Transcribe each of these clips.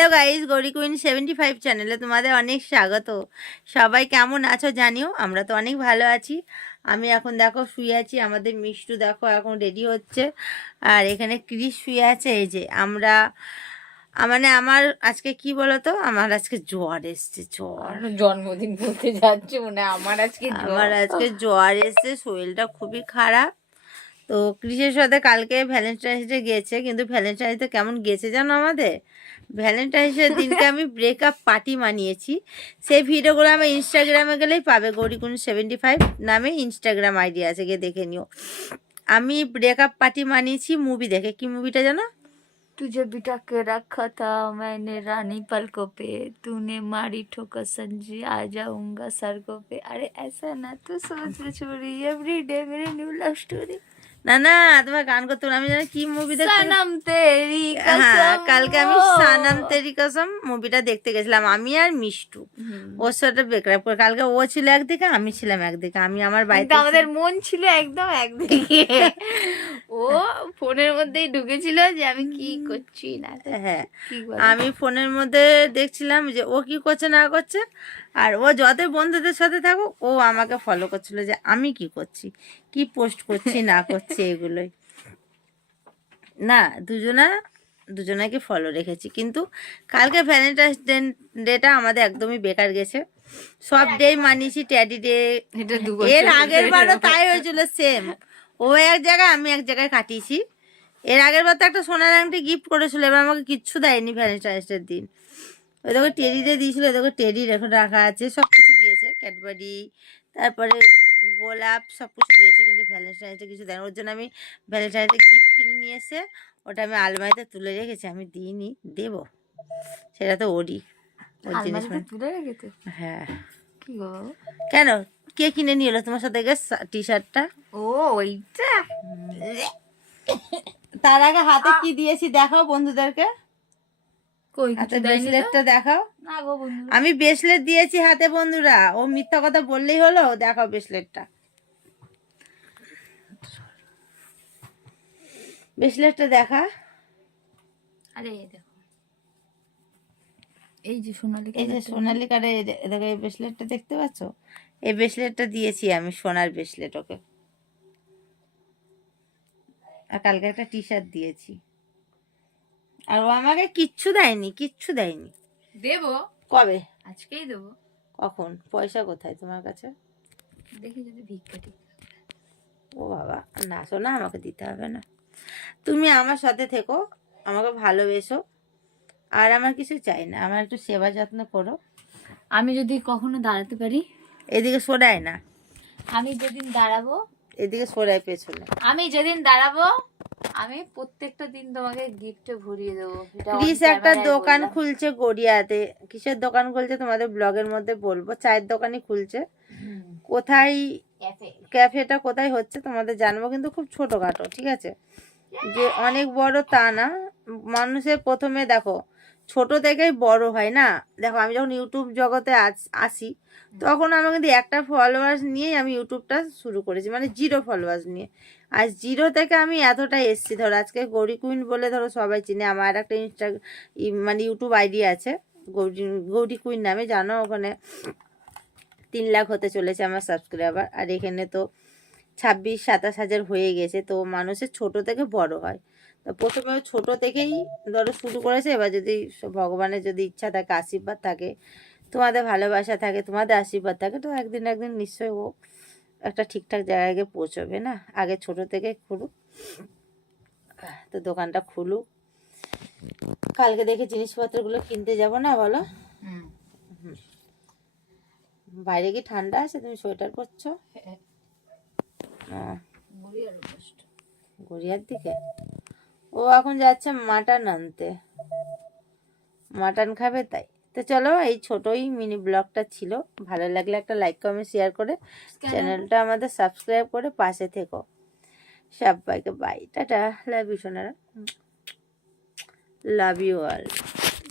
Hello guys, Gauri queen 75 চ্যানেলে তোমাদের অনেক স্বাগত। সবাই কেমন আছো জানিও। আমরা তো অনেক ভালো আছি। আমি এখন দেখো শুয়ে আছি, আমাদের মিষ্টু দেখো এখন রেডি হচ্ছে, আর এখানে ক্রিস শুয়ে আছে। এই যে আমরা মানে আমার আজকে কি বলতো, আমার আজকে জ্বর এসছে। জ্বর, জন্মদিন বলতে যাচ্ছে মনে হয় আমার আজকে জ্বর এসছে, শরীরটা খুবই খারাপ। তো ক্রিসের সাথে কালকে ভ্যালেন্টাইন্স ডে গেছে, কিন্তু ভ্যালেন্টাইন্স ডে কেমন গেছে জানো আমাদের? ভ্যালেন্টাইন্সের দিনকে আমি ব্রেকআপ পার্টি মানিয়েছি। সেই ভিডিওগুলো আমার ইনস্টাগ্রামে গেলেই পাবে, গৌরীকুঞ্জ 75 নামে ইনস্টাগ্রাম আইডি আছে, গিয়ে দেখে নিও। আমি ব্রেকআপ পার্টি মানিয়েছি মুভি দেখে। কি মুভিটা জানো? तुझे बिठा के रखा था मैंने रानी पलकों पे, तूने मारी ठोकर संजी आ जाऊंगा सड़कों पे, अरे ऐसा ना तू सोच छोड़ी एवरीडे मेरे न्यू लव स्टोरी। না না, তোমার গান করতে হবে না। আমি জানি কি মুভি দেখতে। सनम तेरी হ্যাঁ, कसम। কালকে আমি সানাম তেরি কসম মুভিটা দেখতে গেছিলাম, আমি আর মিষ্টু। ওর সাথে ব্রেকআপ করে কালকে ও ছিল একদিকে, আমি ছিলাম একদিকে। আমি আমার বাড়িতে, আমাদের মন ছিল একদম একদিকে। ও ফোনের মধ্যেই ঢুকেছিল যে আমি কি করছি না। হ্যাঁ, কি বলে? আমি ফোনের মধ্যে দেখছিলাম যে ও কি করছে না করছে, আর ও যতই বন্ধুদের সাথে থাকুক ও আমাকে ফলো করছিল যে আমি কি করছি, কি পোস্ট করছি না করছি এগুলোই। না, দুজনাকে ফলো রেখেছি, কিন্তু কালকে ভ্যালেন্টাইন্স ডেটা আমাদের একদমই বেকার গেছে। সব ডে মানিয়েছি, ট্যাডি ডে। এর আগের বারও তাই হয়েছিল, সেম। ও এক জায়গায় আমি এক জায়গায় কাটিয়েছি। এর আগের বার তো একটা সোনার আংটি গিফট করেছিল, এবার আমাকে কিচ্ছু দেয়নি ভ্যালেন্টাইন্স ডের দিন। ওই দেখো টেডি ডে দিয়েছিল, দেখো টেডি এখন রাখা আছে, সব কিছু দিয়েছে, ক্যাডবারি, তারপরে গোলাপ, সব কিছু দিয়েছে, কিন্তু ভ্যালেন্টাইন্সে কিছু দেয় না। ওর জন্য আমি ভ্যালেন্টাইন্সে গিফট কিনে নিয়ে এসে ওটা আমি আলমারিতে তুলে রেখেছি। আমি দিইনি, দেবো, সেটা তো ওরই, ওর জিনিস। তুলে রেখেছে? হ্যাঁ। কি গো? কেন, কে কিনে নিয়ে এলো তোমার সাথে টি শার্টটা? ও ওইটা। তার আগে হাতে কি দিয়েছি দেখাও বন্ধুদেরকে। কই হাতে ব্রেসলেটটা দেখাও। না গো বন্ধু, আমি ব্রেসলেট দিয়েছি হাতে বন্ধুরা, ও মিথ্যা কথা বললেই হলো। দেখাও ব্রেসলেটটা, ব্রেসলেটটা দেখা। আরে দেখো, এই যে সোনালি, এই যে সোনালি কারে, দেখো এই ব্রেসলেটটা দেখতে পাচ্ছ? এই ব্রেসলেটটা দিয়েছি আমি, সোনার ব্রেসলেট ওকে। আর কালকে একটা টি শার্ট দিয়েছি, আর ও আমাকে কিচ্ছু দেয়নি, কিচ্ছু দেয়নি। দেবো কবে? আজকেই দেবো। কখন? পয়সা কোথায় তোমার কাছে? দেখি যদি ভিক্ষাটি। ও বাবা, না শোনা, আমাকে দিতে হবে না। তুমি আমার সাথে থেকো, আমাকে ভালোবেসো, আর আমার কিছু চাই না। আমার একটু সেবা যত্ন করো। আমি যদি কখনো দাঁড়াতে পারি, এদিকে সরায় না, আমি যেদিন দাঁড়াবো, এদিকে সরায় পেছনে। আমি যেদিন দাঁড়াবো আমি প্রত্যেকটা দিন তোমাকে গিফটে ভরিয়ে দেবো। প্লিজ, একটা দোকান খুলছে গড়িয়াতে। কিসের দোকান খুলছে তোমাদের ব্লগের মধ্যে বলবো। চায়ের দোকানই খুলছে। কোথায় ক্যাফেটা কোথায় হচ্ছে তোমাদের জানবো, কিন্তু খুব ছোটখাটো, ঠিক আছে? যে অনেক বড় তা না। মানুষের প্রথমে দেখো ছোট থেকেই বড় হয় না। দেখো আমি যখন ইউটিউব জগতে আসি, তখন আমার কিন্তু একটা ফলোয়ার্স নিয়েই আমি ইউটিউবটা শুরু করেছি, মানে 0 ফলোয়ার্স নিয়ে। আর 0 থেকে আমি এতটা এসছি। ধরো আজকে গৌরী কুইন বলে ধরো সবাই চিনে। আমার একটা মানে ইউটিউব আইডি আছে গৌরী কুইন নামে, জানো? ওখানে 3 লাখ হতে চলেছে আমার সাবস্ক্রাইবার। আর এখানে তো 26-27 হাজার হয়ে গেছে। তো মানুষের ছোট থেকে বড় হয়। তো প্রথমে ছোট থেকেই ধরো শুরু করেছে। এবার যদি ভগবানের যদি ইচ্ছা থাকে, আশীর্বাদ থাকে, তোমাদের ভালোবাসা থাকে, তোমাদের আশীর্বাদ থাকে, তো একদিন একদিন নিশ্চয়ই ও একটা ঠিকঠাক জায়গায় গিয়ে পৌঁছবে না? আগে ছোট থেকে খুলুক, তো দোকানটা খুলুক। কালকে দেখে জিনিসপত্রগুলো কিনতে যাব না, বলো? বাইরে কি ঠান্ডা আছে? তুমি সোয়েটার পরছো? গড়িয়ার দিকে ও এখন যাচ্ছে মাটন আনতে, মাটন খাবে তাই। তো চলো, এই ছোটই মিনি ব্লগটা ছিল। ভালো লাগলে একটা লাইক কমেন্ট শেয়ার করে চ্যানেলটা আমাদের সাবস্ক্রাইব করে পাশে থেকো। সবাইকে বাই, টাটা, লাভ ইউ সোনারা, লাভ ইউ অল।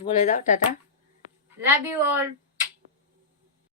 বলে দাও টাটা, লাভ ইউ অল।